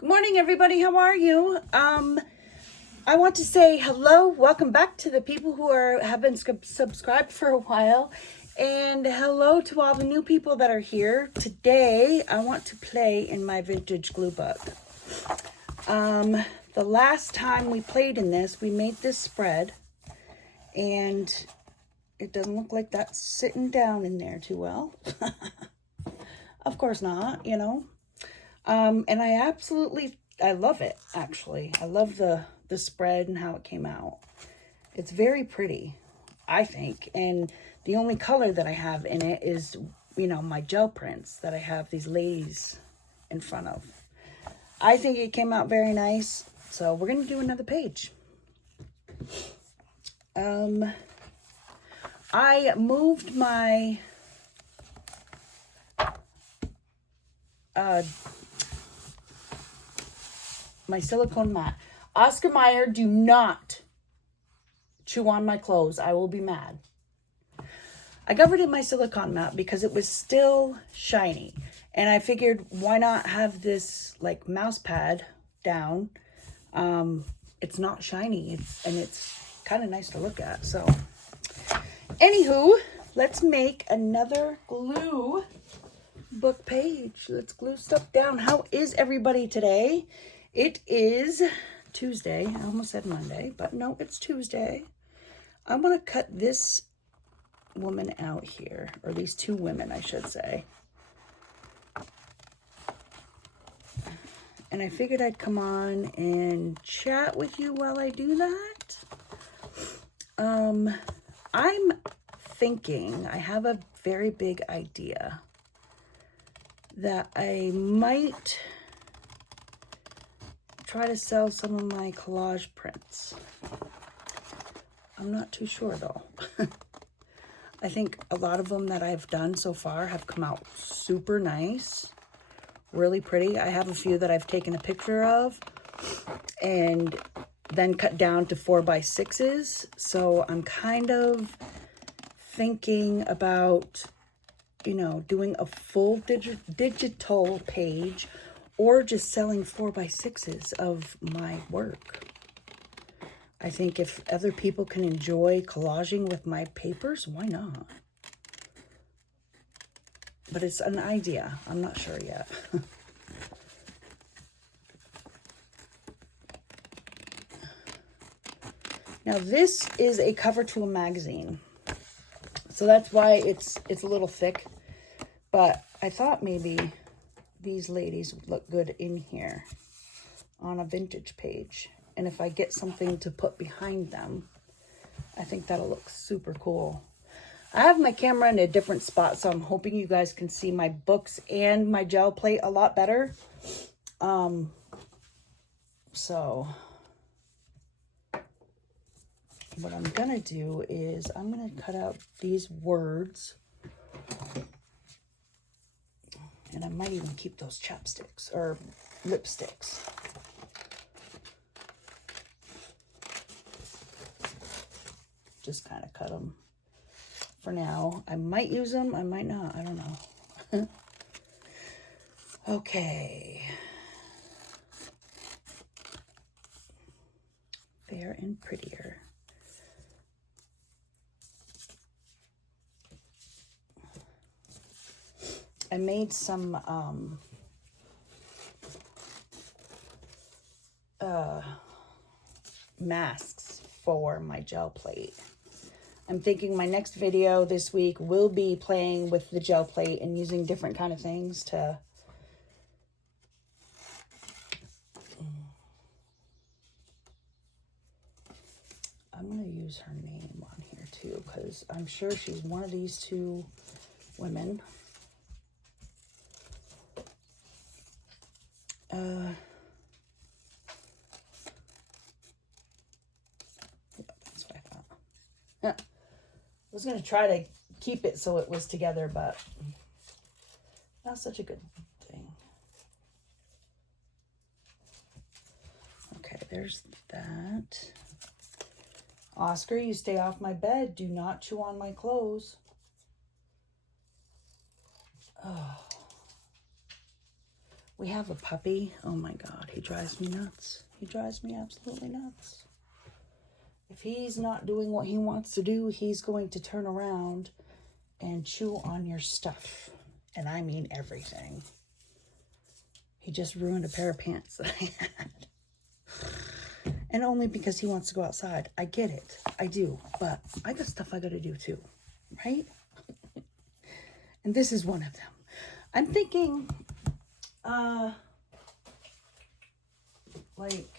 Good morning, everybody. How are you? I want to say hello, welcome back to the people who have been subscribed for a while, and hello to all the new people that are here. Today, I want to play in my vintage glue book. The last time we played in this, we made this spread, and it doesn't look like that's sitting down in there too well. Of course not, you know. And I love it, actually. I love the spread and how it came out. It's very pretty, I think. And the only color that I have in it is, you know, my gel prints that I have these ladies in front of. I think it came out very nice. So we're going to do another page. I moved my silicone mat. Oscar Mayer, do not chew on my clothes. I will be mad. I got rid of my silicone mat because it was still shiny. And I figured, why not have this like mouse pad down? It's not shiny. It's kind of nice to look at. So, anywho, let's make another glue book page. Let's glue stuff down. How is everybody today? It is Tuesday. I almost said Monday, but no, it's Tuesday. I'm going to cut this woman out here, or these two women, I should say. And I figured I'd come on and chat with you while I do that. I'm thinking, I have a very big idea that I might try to sell some of my collage prints. I'm not too sure though. I think a lot of them that I've done so far have come out super nice, really pretty. I have a few that I've taken a picture of and then cut down to 4x6s. So I'm kind of thinking about, you know, doing a full digital page or just selling 4x6s of my work. I think if other people can enjoy collaging with my papers, why not? But it's an idea. I'm not sure yet. Now this is a cover to a magazine. So that's why it's a little thick. But I thought maybe these ladies would look good in here on a vintage page. And if I get something to put behind them, I think that'll look super cool. I have my camera in a different spot, so I'm hoping you guys can see my books and my gel plate a lot better. So what I'm gonna do is I'm gonna cut out these words. And I might even keep those chapsticks or lipsticks. Just kind of cut them for now. I might use them, I might not, I don't know. Okay. Fair and prettier. I made some masks for my gel plate. I'm thinking my next video this week will be playing with the gel plate and using different kind of things to I'm going to use her name on here too, because I'm sure she's one of these two women. That's what I thought. I was going to try to keep it so it was together, but not such a good thing. Okay, there's that. Oscar, you stay off my bed. Do not chew on my clothes. Oh. We have a puppy. Oh my God, he drives me nuts. He drives me absolutely nuts. If he's not doing what he wants to do, he's going to turn around and chew on your stuff. And I mean everything. He just ruined a pair of pants that I had. And only because he wants to go outside. I get it. I do. But I got stuff I got to do too. Right? And this is one of them. I'm thinking, like,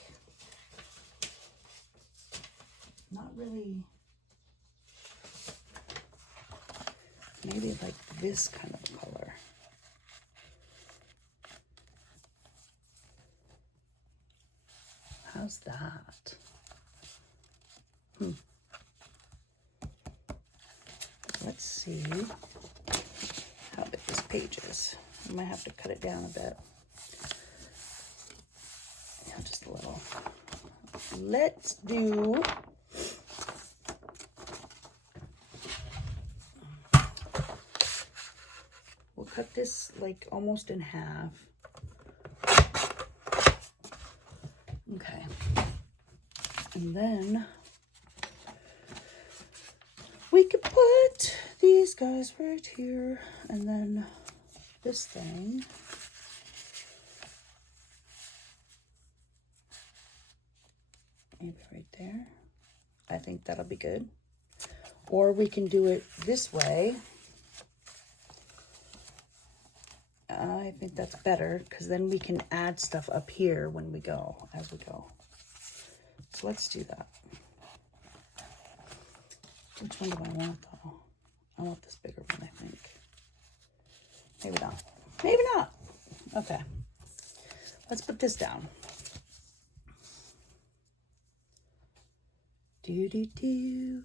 not really, maybe like this kind of color. How's that? Let's see how big this page is. I might have to cut it down a bit. Yeah, just a little. Let's do, we'll cut this like almost in half. Okay. And then we could put these guys right here, and then this thing. Maybe right there. I think that'll be good. Or we can do it this way. I think that's better, because then we can add stuff up here when we go, as we go. So let's do that. Which one do I want, though? I want this bigger one, I think. Maybe not. Maybe not. Okay. Let's put this down. Doo-doo-doo.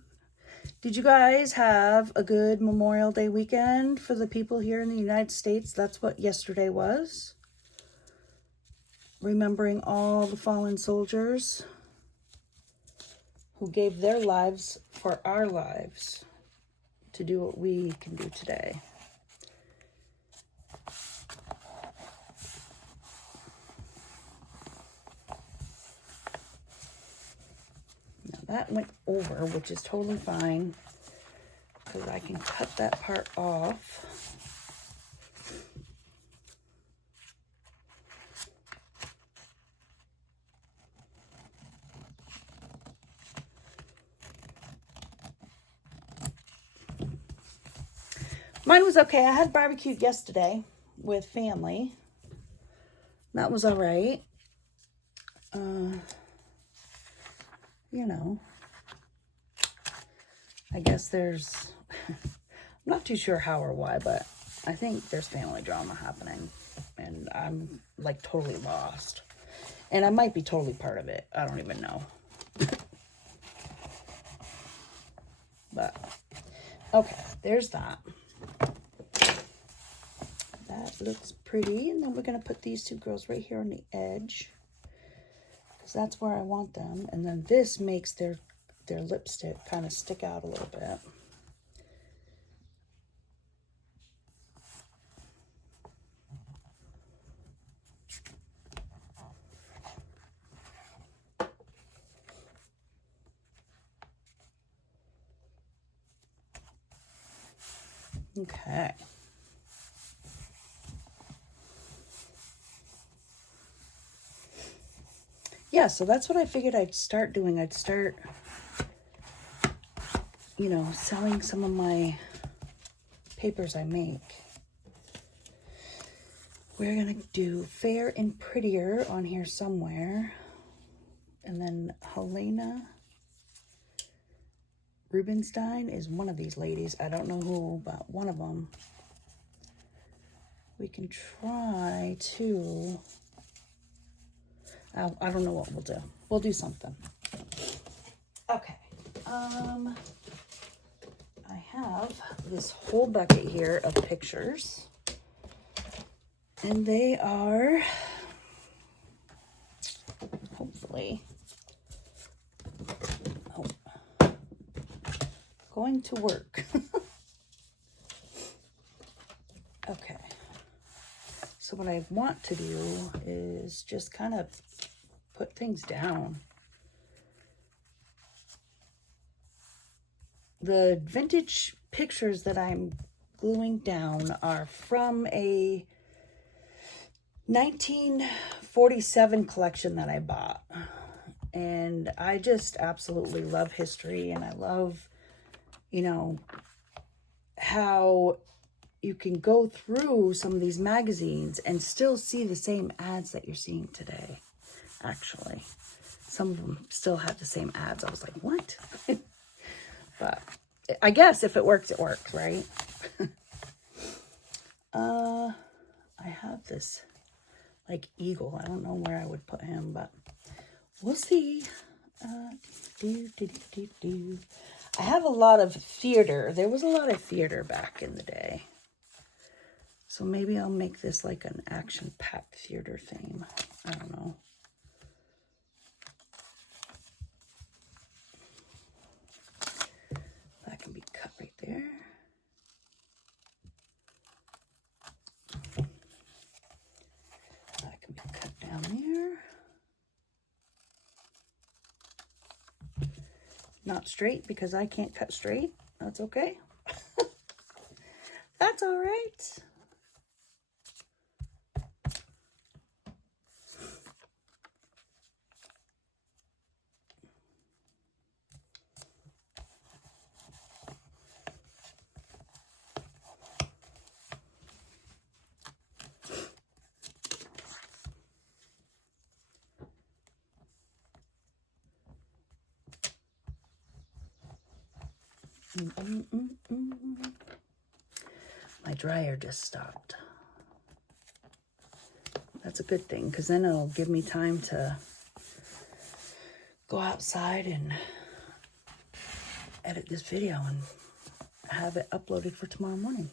Did you guys have a good Memorial Day weekend for the people here in the United States? That's what yesterday was. Remembering all the fallen soldiers who gave their lives for our lives to do what we can do today. Now that went over, which is totally fine, because I can cut that part off. Mine was okay. I had barbecued yesterday with family. That was all right. You know, I guess there's, I'm not too sure how or why, but I think there's family drama happening, and I'm like totally lost. And I might be totally part of it. I don't even know. But, okay, there's that. That looks pretty. And then we're going to put these two girls right here on the edge, because that's where I want them. And then this makes their lipstick kind of stick out a little bit. Okay. Yeah, so that's what I figured I'd start doing. I'd start, you know, selling some of my papers I make. We're going to do Fair and Prettier on here somewhere. And then Helena Rubinstein is one of these ladies. I don't know who, but one of them. We can try to... I don't know what we'll do. We'll do something. Okay. I have this whole bucket here of pictures. And they are, hopefully, going to work. Okay. So So what I want to do is just kind of put things down. The vintage pictures that I'm gluing down are from a 1947 collection that I bought. And I just absolutely love history, and I love, you know, how you can go through some of these magazines and still see the same ads that you're seeing today. Actually, some of them still have the same ads. I was like, what? But I guess if it works, it works, right? I have this like eagle. I don't know where I would put him, but we'll see. I have a lot of theater. There was a lot of theater back in the day. So maybe I'll make this like an action-packed theater theme. I don't know. That can be cut right there. That can be cut down there. Not straight because I can't cut straight. That's okay. That's all right. My dryer just stopped. That's a good thing, because then it'll give me time to go outside and edit this video and have it uploaded for tomorrow morning.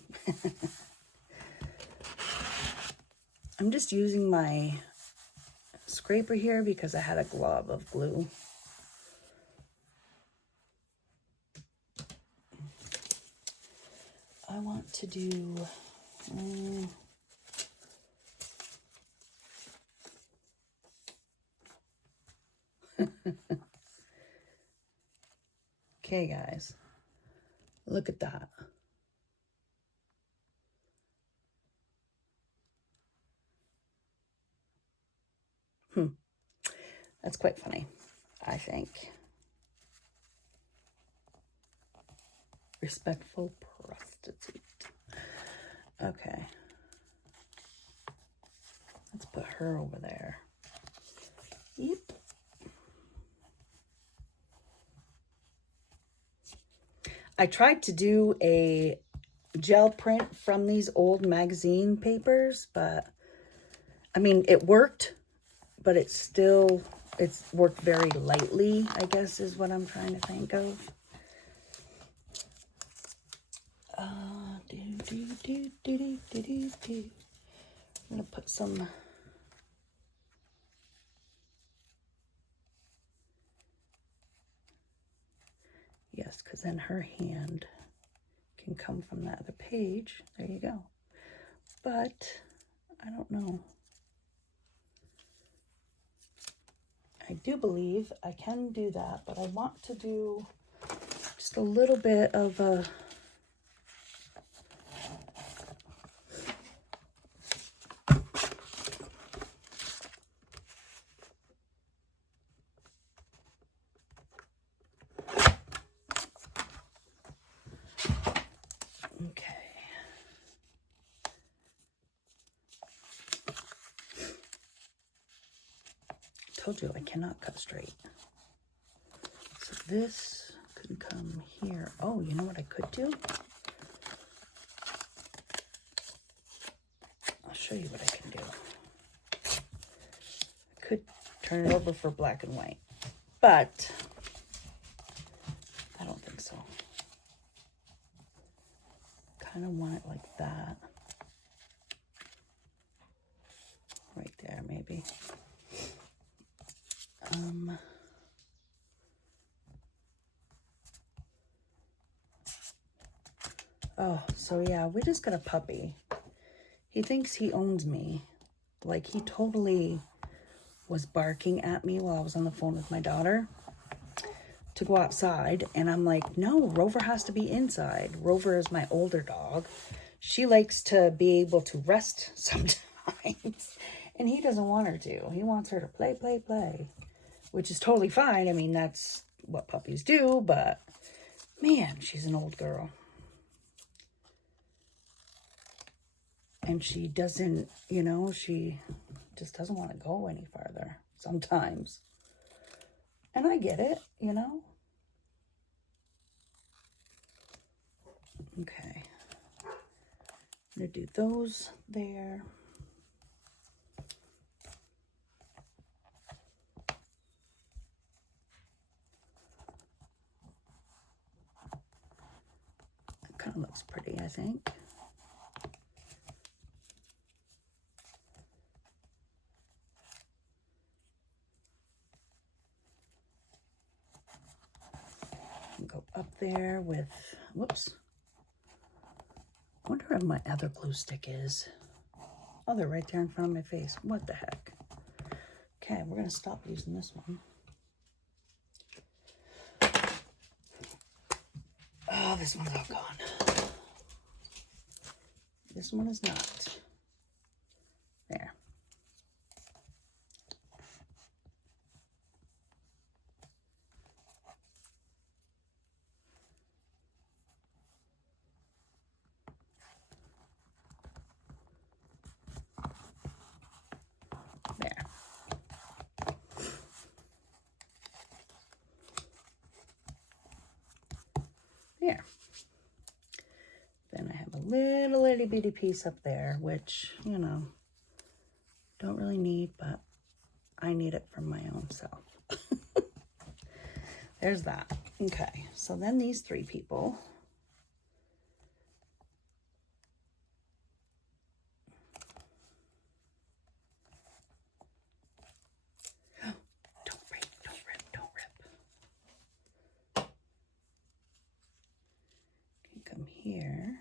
I'm just using my scraper here because I had a glob of glue. I want to do okay, guys, look at that. That's quite funny, I think. Respectful prostitute. Okay. Let's put her over there. Yep. I tried to do a gel print from these old magazine papers, but I mean, it worked, but it's worked very lightly, I guess is what I'm trying to think of. I'm gonna put some yes, because then her hand can come from that other page. There you go. But I don't know. I do believe I can do that, but I want to do just a little bit of a told you I cannot cut straight. So this could come here. Oh, you know what I could do? I'll show you what I can do. I could turn it over for black and white, but I don't think so. Kind of want it like that. Right there, maybe. Oh, so yeah, we just got a puppy. He thinks he owns me. Like, he totally was barking at me while I was on the phone with my daughter to go outside. And I'm like, no, Rover has to be inside. Rover is my older dog. She likes to be able to rest sometimes. And he doesn't want her to. He wants her to play, play, play. Which is totally fine. I mean, that's what puppies do. But, man, she's an old girl. And she doesn't, you know, she just doesn't want to go any farther sometimes. And I get it, you know. Okay. I'm going to do those there. That kind of looks pretty, I think. Go up there with, whoops. I wonder where my other glue stick is. Oh, they're right there in front of my face. What the heck? Okay, we're going to stop using this one. Oh, this one's all gone. This one is not. There. There. There. Then I have a little itty bitty piece up there, which, you know, don't really need, but I need it for my own self. There's that. Okay, so then these three people. Don't rip, don't rip, don't rip. Can come here.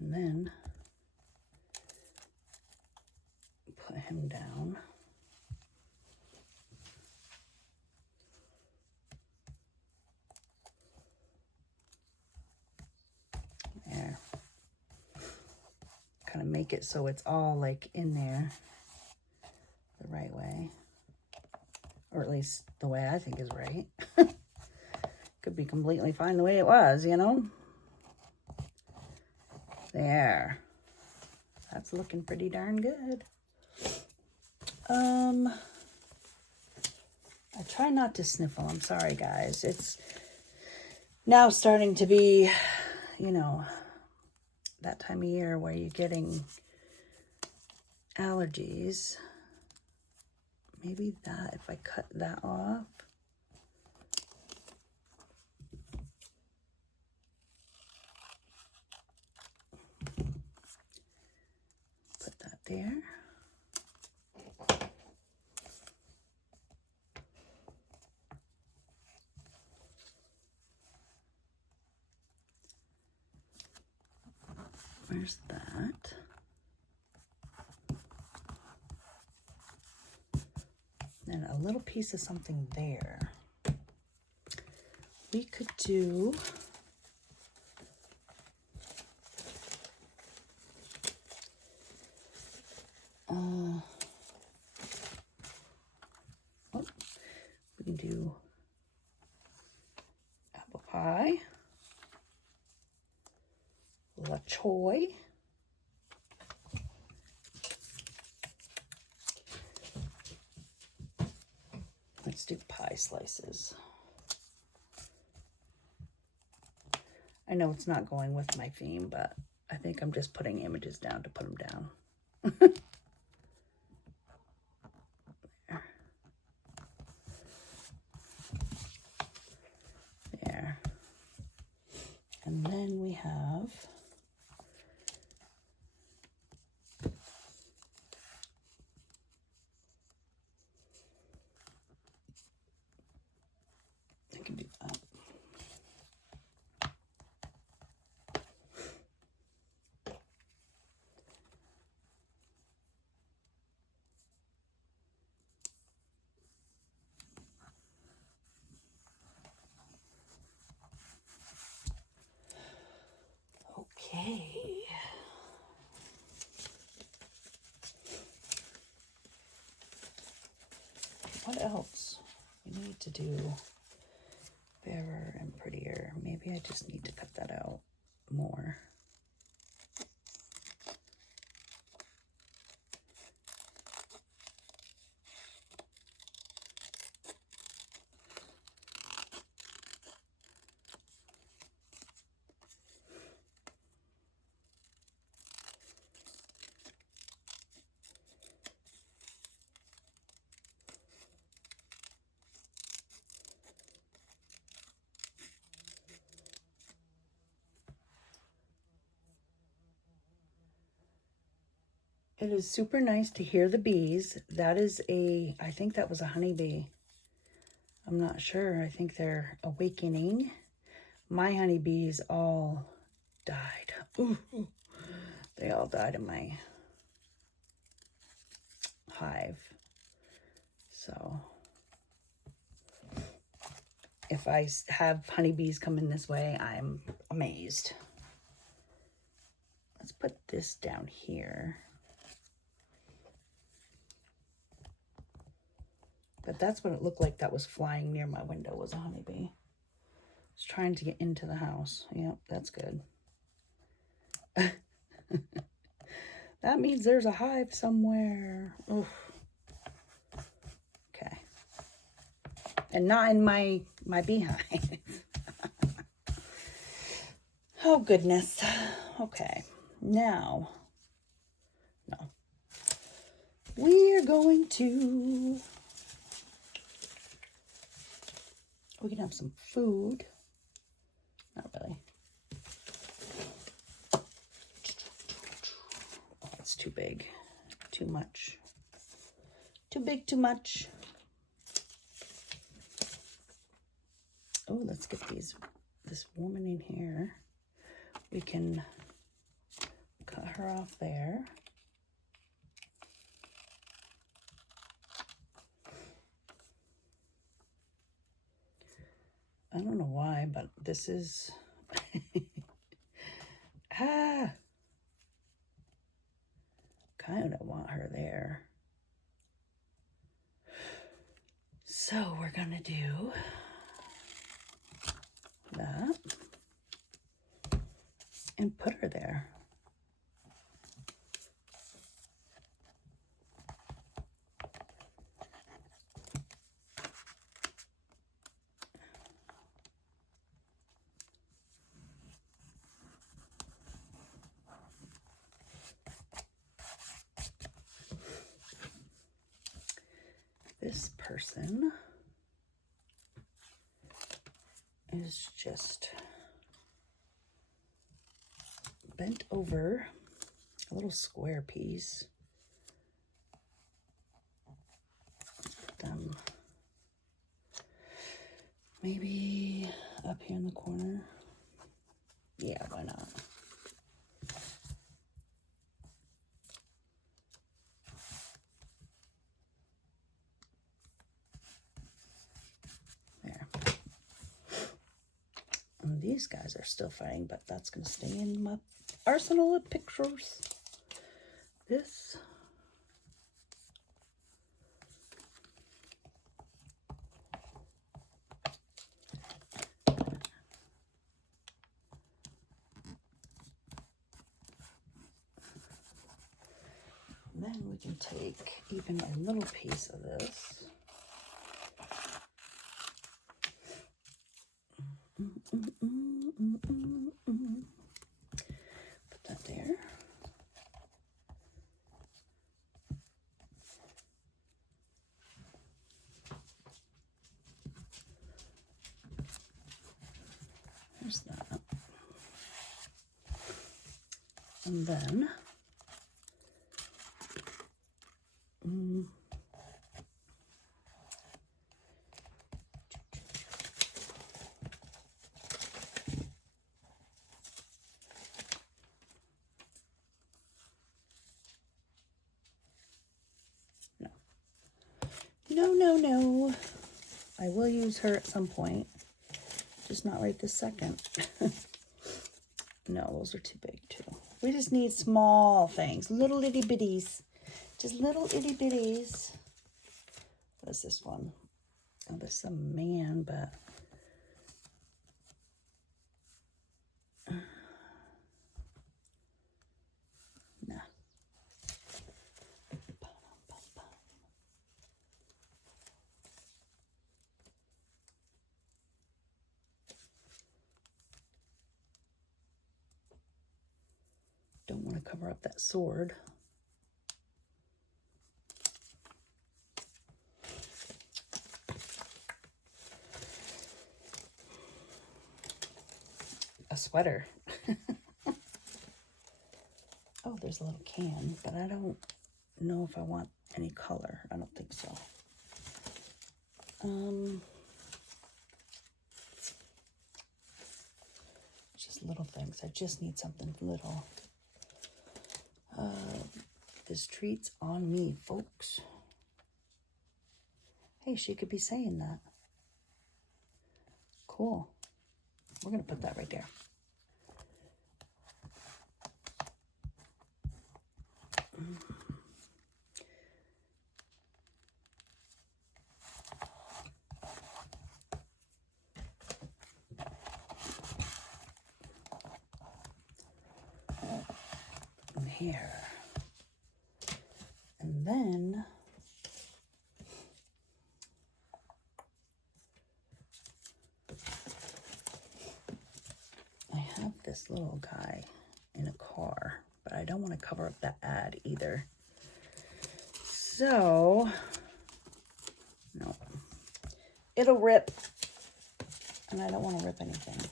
And then put him down. There. Kind of make it so it's all like in there the right way. Or at least the way I think is right. Could be completely fine the way it was, you know? There. That's looking pretty darn good. I try not to sniffle. I'm sorry, guys. It's now starting to be, you know, that time of year where you're getting allergies. Maybe that, if I cut that off. Put that there. Where's that? And a little piece of something there. We could do we can do apple pie, la choy, let's do pie slices. I know it's not going with my theme, but I think I'm just putting images down to put them down. There. can do that. Okay. What else? We need to do fairer and prettier. Maybe I just need to cut that out more. It is super nice to hear the bees. That is I think that was a honeybee. I'm not sure. I think they're awakening. My honeybees all died. Ooh, they all died in my hive. So if I have honeybees come in this way, I'm amazed. Let's put this down here. But that's what it looked like that was flying near my window, was a honeybee. It's trying to get into the house. Yep, that's good. That means there's a hive somewhere. Oof. Okay. And not in my beehive. Oh, goodness. Okay. Now, no. We're going to... We can have some food. Not really. Oh, it's too big. Too much. Too big, too much. Oh, let's get this woman in here. We can cut her off there. I don't know why, but this is... kind of want her there. So we're gonna do that and put her there. This person is just bent over a little square piece. Let's put them maybe up here in the corner. Yeah, why not? These guys are still fighting, but that's going to stay in my arsenal of pictures. This. Then we can take even a little piece of this. Put that there. There's that. And then I will use her at some point, just not right this second. No, those are too big too. We just need small things, little itty bitties, just little itty bitties. What's this one? Oh, this is a man, but nah. Don't want to cover up that sword. A sweater. Oh, there's a little can, but I don't know if I want any color. I don't think so. Just little things. I just need something little. This treat's on me, folks. Hey, she could be saying that. Cool. We're going to put that right there. And here. And then I have this little guy in a car, but I don't want to cover up that ad either. So, no, it'll rip, and I don't want to rip anything.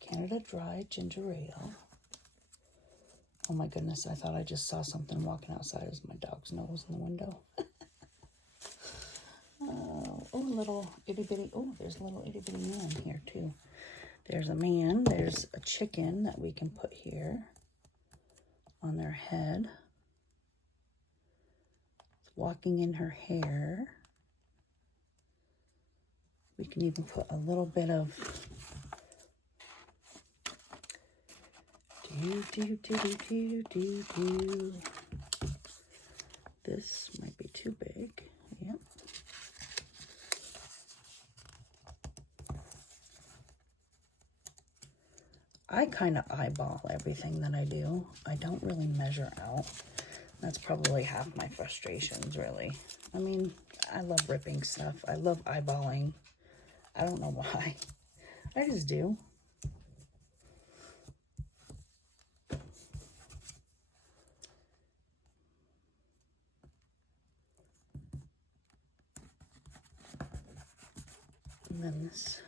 Canada Dry Ginger Ale. Oh my goodness, I thought I just saw something walking outside as my dog's nose in the window. Oh, little itty bitty, oh, there's a little itty bitty man here too. There's a man, there's a chicken that we can put here on their head. It's walking in her hair. We can even put a little bit of This might be too big. Yep. I kind of eyeball everything that I do. I don't really measure out. That's probably half my frustrations, really. I mean, I love ripping stuff. I love eyeballing. I don't know why. I just do. And then this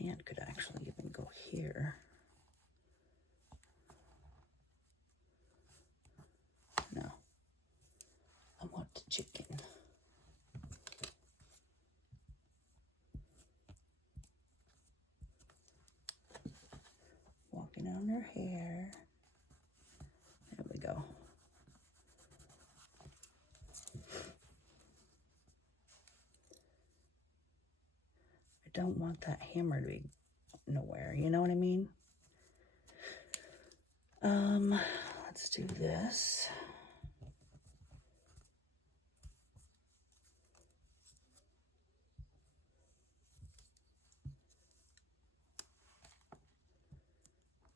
man could actually even go here. No. I want the chicken. Walking on her hair. There we go. I don't want that hammer to be nowhere, you know what I mean? Let's do this.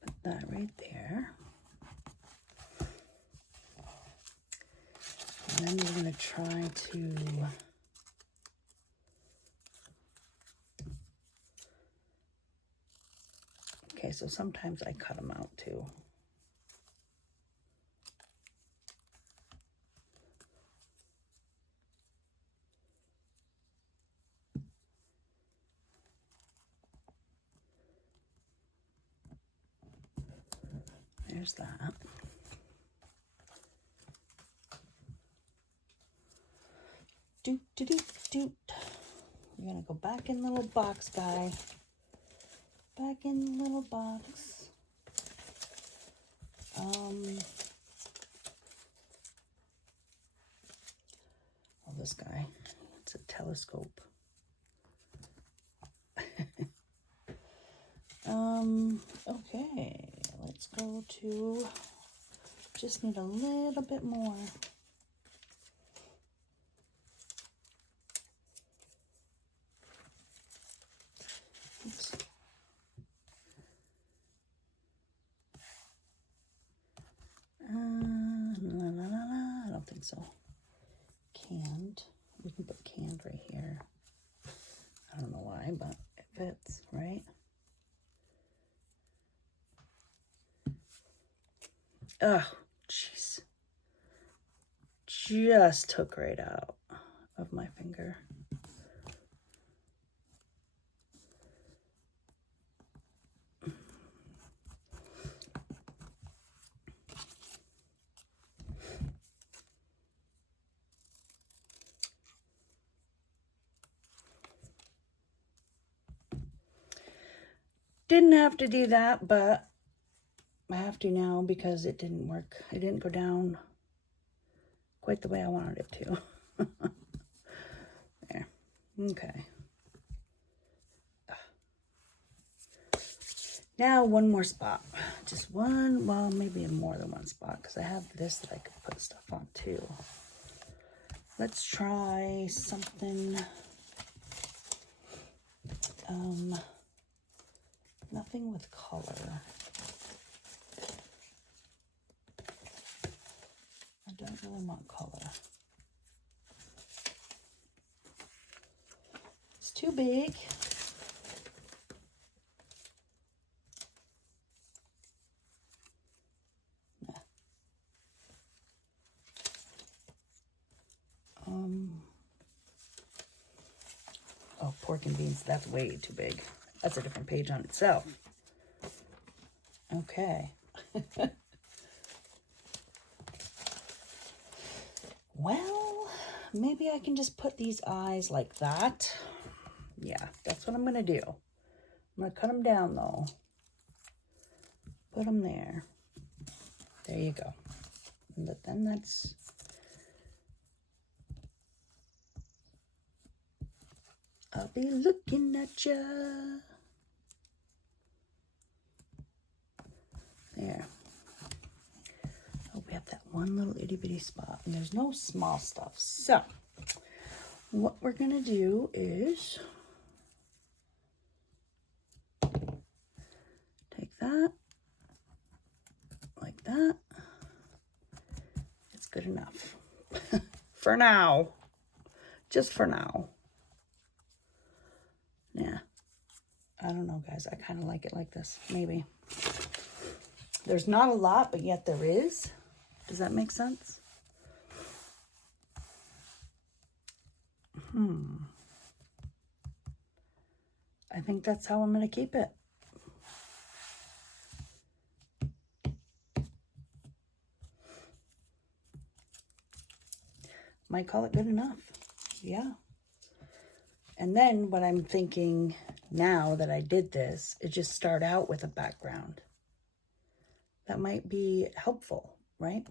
Put that right there. And then we're going to try to okay, so sometimes I cut them out too. There's that. Doot, doot, doot, doot. We're gonna go back in the little box, guy. Back in the little box. this guy? It's a telescope. Okay, let's go to, just need a little bit more. Oops. I don't think so. Canned. We can put canned right here. I don't know why, but it fits, right? Oh, jeez. Just took right out of my finger. Didn't have to do that, but I have to now because it didn't work. It didn't go down quite the way I wanted it to. There. Okay. Now one more spot. Just one, well, maybe in more than one spot because I have this that I could put stuff on too. Let's try something. Nothing with color. I don't really want color. It's too big. Nah. Oh, pork and beans, that's way too big. That's a different page on itself. Okay. Well, maybe I can just put these eyes like that. Yeah, that's what I'm going to do. I'm going to cut them down, though. Put them there. There you go. But then that's... I'll be looking at ya. There. Oh, we have that one little itty bitty spot, and there's no small stuff. So, what we're gonna do is take that, like that. It's good enough. For now. Just for now. Yeah. I don't know, guys. I kind of like it like this. Maybe. There's not a lot, but yet there is. Does that make sense? I think that's how I'm going to keep it. Might call it good enough. Yeah. And then what I'm thinking now that I did this is just start out with a background. That might be helpful, right?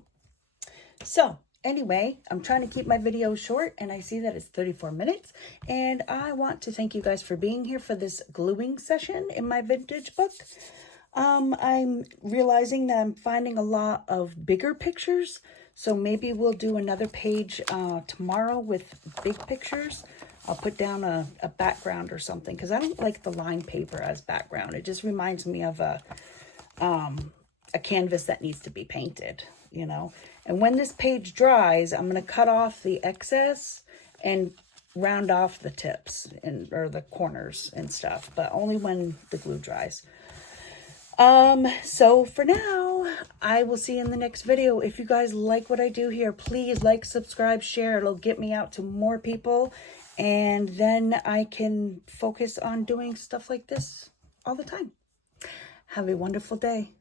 So anyway, I'm trying to keep my video short and I see that it's 34 minutes. And I want to thank you guys for being here for this gluing session in my vintage book. I'm realizing that I'm finding a lot of bigger pictures. So maybe we'll do another page tomorrow with big pictures. I'll put down a background or something because I don't like the lined paper as background. It just reminds me of a canvas that needs to be painted, you know. And when this page dries, I'm going to cut off the excess and round off the tips or the corners and stuff, but only when the glue dries. So for now, I will see you in the next video. If you guys like what I do here, please like, subscribe, share. It'll get me out to more people. And then I can focus on doing stuff like this all the time. Have a wonderful day.